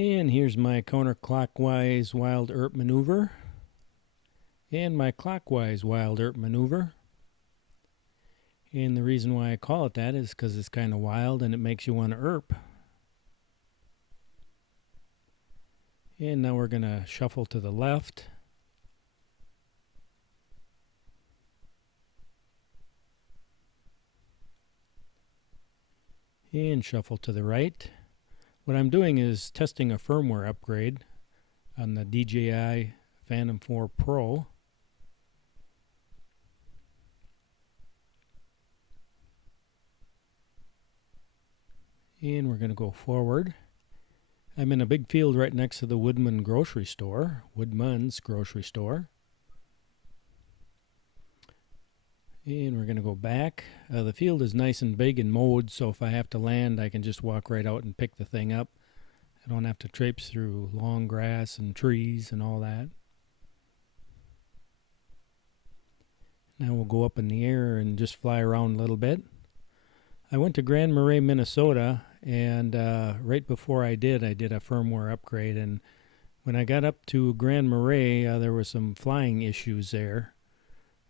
And here's my counterclockwise wild erp maneuver and my clockwise wild erp maneuver. And the reason why I call it that is because it's kind of wild and it makes you want to erp. And now we're going to shuffle to the left. And shuffle to the right. What I'm doing is testing a firmware upgrade on the DJI Phantom 4 Pro. And we're going to go forward. I'm in a big field right next to the Woodman's grocery store. And we're going to go back. The field is nice and big and mowed, so if I have to land, I can just walk right out and pick the thing up. I don't have to traipse through long grass and trees and all that. Now we'll go up in the air and just fly around a little bit. I went to Grand Marais, Minnesota, and right before I did a firmware upgrade. And when I got up to Grand Marais, there were some flying issues there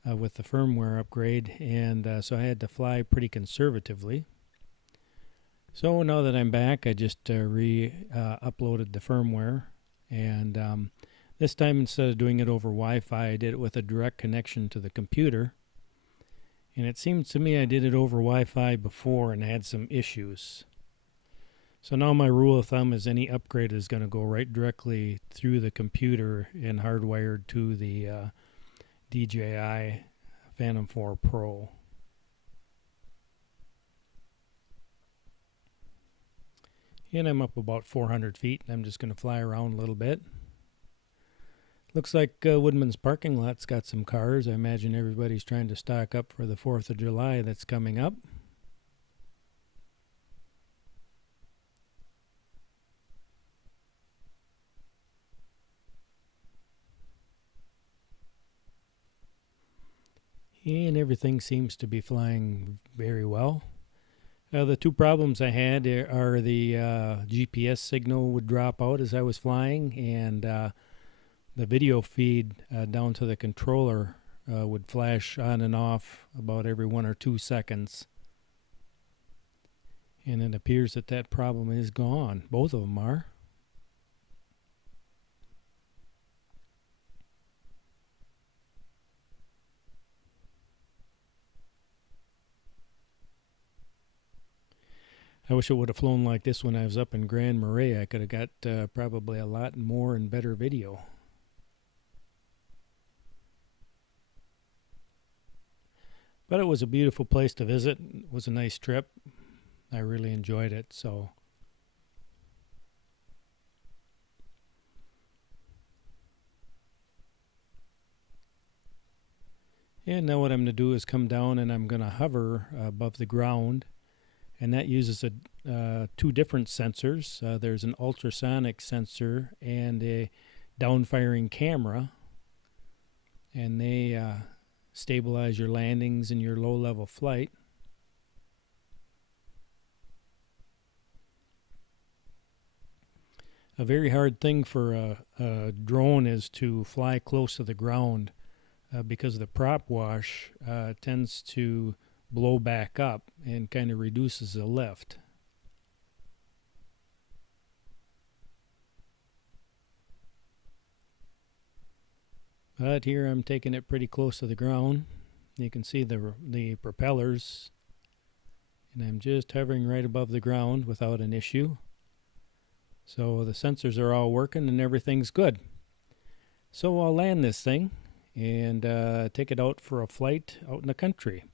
with the firmware upgrade, and so I had to fly pretty conservatively. So now that I'm back, I just uploaded the firmware, and this time instead of doing it over Wi-Fi, I did it with a direct connection to the computer. And it seems to me I did it over Wi-Fi before and had some issues. So now my rule of thumb is any upgrade is going to go right directly through the computer and hardwired to the DJI Phantom 4 Pro. And I'm up about 400 feet, and I'm just going to fly around a little bit. Looks like Woodman's parking lot's got some cars. I imagine everybody's trying to stock up for the 4th of July that's coming up. And everything seems to be flying very well. The two problems I had are the GPS signal would drop out as I was flying, and the video feed down to the controller would flash on and off about every 1 or 2 seconds. And it appears that that problem is gone. Both of them are. I wish it would have flown like this when I was up in Grand Marais. I could have got probably a lot more and better video. But it was a beautiful place to visit. It was a nice trip. I really enjoyed it. So and now what I'm going to do is come down and I'm going to hover above the ground. And that uses two different sensors. There's an ultrasonic sensor and a downfiring camera. And they stabilize your landings in your low-level flight. A very hard thing for a drone is to fly close to the ground because the prop wash tends to blow back up and kind of reduces the lift. But here I'm taking it pretty close to the ground. You can see the propellers, and I'm just hovering right above the ground without an issue. So the sensors are all working and everything's good. So I'll land this thing and take it out for a flight out in the country.